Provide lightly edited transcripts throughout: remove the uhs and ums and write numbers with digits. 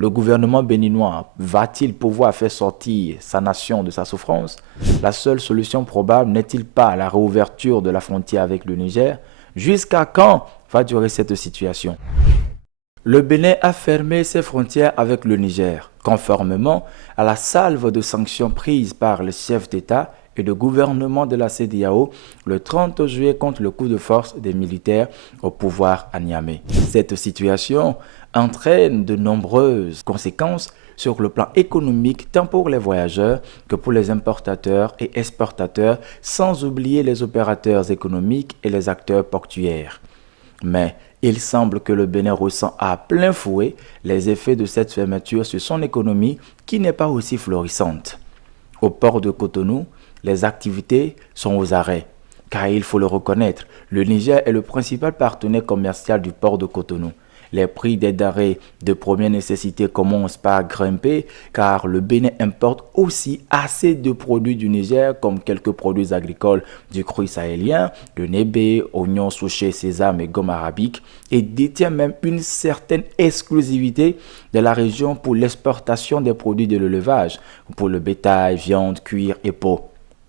Le gouvernement béninois va-t-il pouvoir faire sortir sa nation de sa souffrance? La seule solution probable n'est-il pas la réouverture de la frontière avec le Niger? Jusqu'à quand va durer cette situation? Le Bénin a fermé ses frontières avec le Niger, conformément à la salve de sanctions prises par le chef d'État et le gouvernement de la CEDEAO le 30 juillet contre le coup de force des militaires au pouvoir à Niamey. Cette situation entraîne de nombreuses conséquences sur le plan économique tant pour les voyageurs que pour les importateurs et exportateurs, sans oublier les opérateurs économiques et les acteurs portuaires. Mais il semble que le Bénin ressent à plein fouet les effets de cette fermeture sur son économie qui n'est pas aussi florissante. Au port de Cotonou, les activités sont aux arrêts, car il faut le reconnaître, le Niger est le principal partenaire commercial du port de Cotonou. Les prix des denrées de première nécessité commencent par grimper car le Bénin importe aussi assez de produits du Niger comme quelques produits agricoles du cru sahélien, le nébé, oignons souchés, sésame et gomme arabique et détient même une certaine exclusivité de la région pour l'exportation des produits de l'élevage, pour le bétail, viande, cuir et peau.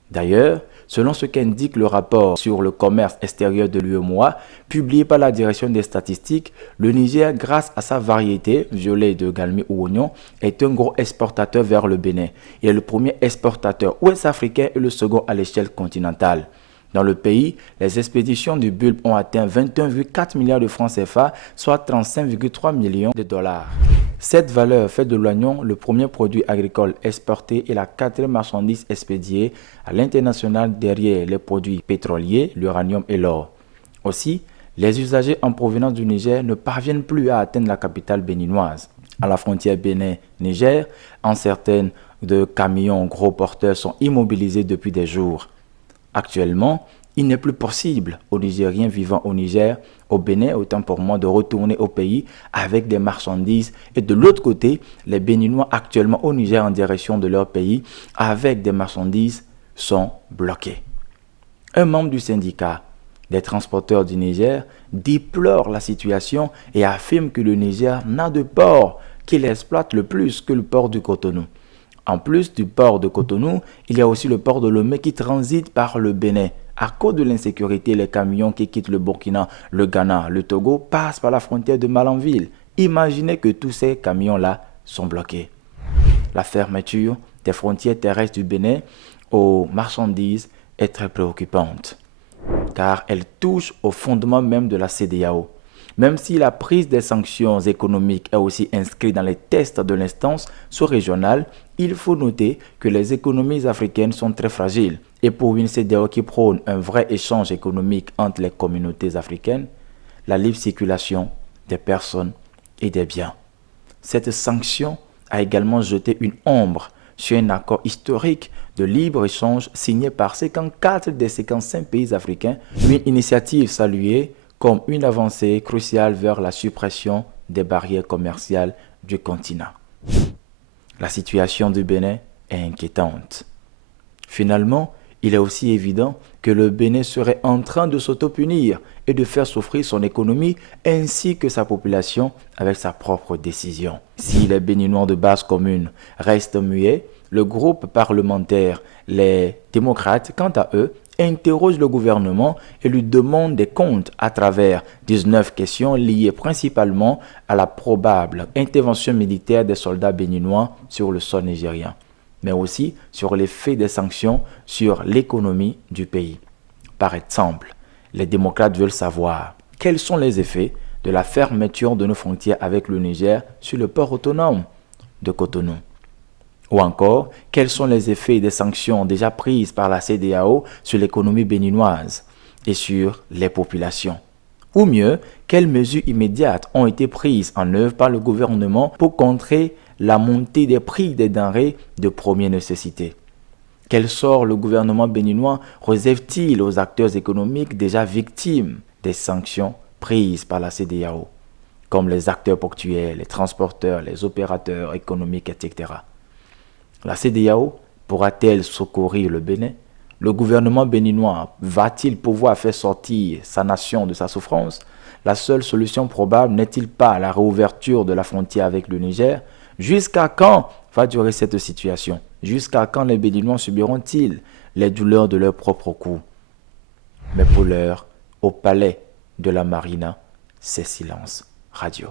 D'ailleurs, selon ce qu'indique le rapport sur le commerce extérieur de l'UEMOA, publié par la direction des statistiques, le Niger, grâce à sa variété, violet de galmi ou oignon, est un gros exportateur vers le Bénin. Il est le premier exportateur ouest-africain et le second à l'échelle continentale. Dans le pays, les expéditions du bulbe ont atteint 21,4 milliards de francs CFA, soit 35,3 millions de dollars. Cette valeur fait de l'oignon le premier produit agricole exporté et la quatrième marchandise expédiée à l'international derrière les produits pétroliers, l'uranium et l'or. Aussi, les usagers en provenance du Niger ne parviennent plus à atteindre la capitale béninoise. À la frontière Bénin-Niger, en certaines de camions gros porteurs sont immobilisés depuis des jours. Actuellement, il n'est plus possible aux Nigériens vivant au Niger, au Bénin, autant pour moi, de retourner au pays avec des marchandises et de l'autre côté, les Béninois actuellement au Niger en direction de leur pays avec des marchandises sont bloqués. Un membre du syndicat des transporteurs du Niger déplore la situation et affirme que le Niger n'a de port qu'il exploite le plus que le port du Cotonou. En plus du port de Cotonou, il y a aussi le port de Lomé qui transite par le Bénin. À cause de l'insécurité, les camions qui quittent le Burkina, le Ghana, le Togo passent par la frontière de Malanville. Imaginez que tous ces camions-là sont bloqués. La fermeture des frontières terrestres du Bénin aux marchandises est très préoccupante, car elle touche au fondement même de la CEDEAO. Même si la prise des sanctions économiques est aussi inscrite dans les tests de l'instance sous-régionale, il faut noter que les économies africaines sont très fragiles. Et pour une CEDEAO qui prône un vrai échange économique entre les communautés africaines, la libre circulation des personnes et des biens. Cette sanction a également jeté une ombre sur un accord historique de libre-échange signé par 54 des 55 pays africains, une initiative saluée comme une avancée cruciale vers la suppression des barrières commerciales du continent. La situation du Bénin est inquiétante. Finalement, il est aussi évident que le Bénin serait en train de s'auto-punir et de faire souffrir son économie ainsi que sa population avec sa propre décision. Si les Béninois de base commune restent muets, le groupe parlementaire, les démocrates, quant à eux, interroge le gouvernement et lui demande des comptes à travers 19 questions liées principalement à la probable intervention militaire des soldats béninois sur le sol nigérien, mais aussi sur l'effet des sanctions sur l'économie du pays. Par exemple, les démocrates veulent savoir quels sont les effets de la fermeture de nos frontières avec le Niger sur le port autonome de Cotonou. Ou encore, quels sont les effets des sanctions déjà prises par la CEDEAO sur l'économie béninoise et sur les populations. Ou mieux, quelles mesures immédiates ont été prises en œuvre par le gouvernement pour contrer la montée des prix des denrées de première nécessité. Quel sort le gouvernement béninois réserve-t-il aux acteurs économiques déjà victimes des sanctions prises par la CEDEAO, comme les acteurs portuaires, les transporteurs, les opérateurs économiques, etc. La CEDEAO pourra-t-elle secourir le Bénin? Le gouvernement béninois va-t-il pouvoir faire sortir sa nation de sa souffrance? La seule solution probable n'est-il pas la réouverture de la frontière avec le Niger? Jusqu'à quand va durer cette situation? Jusqu'à quand les Béninois subiront-ils les douleurs de leur propre coup? Mais pour l'heure, au palais de la Marina, c'est silence radio.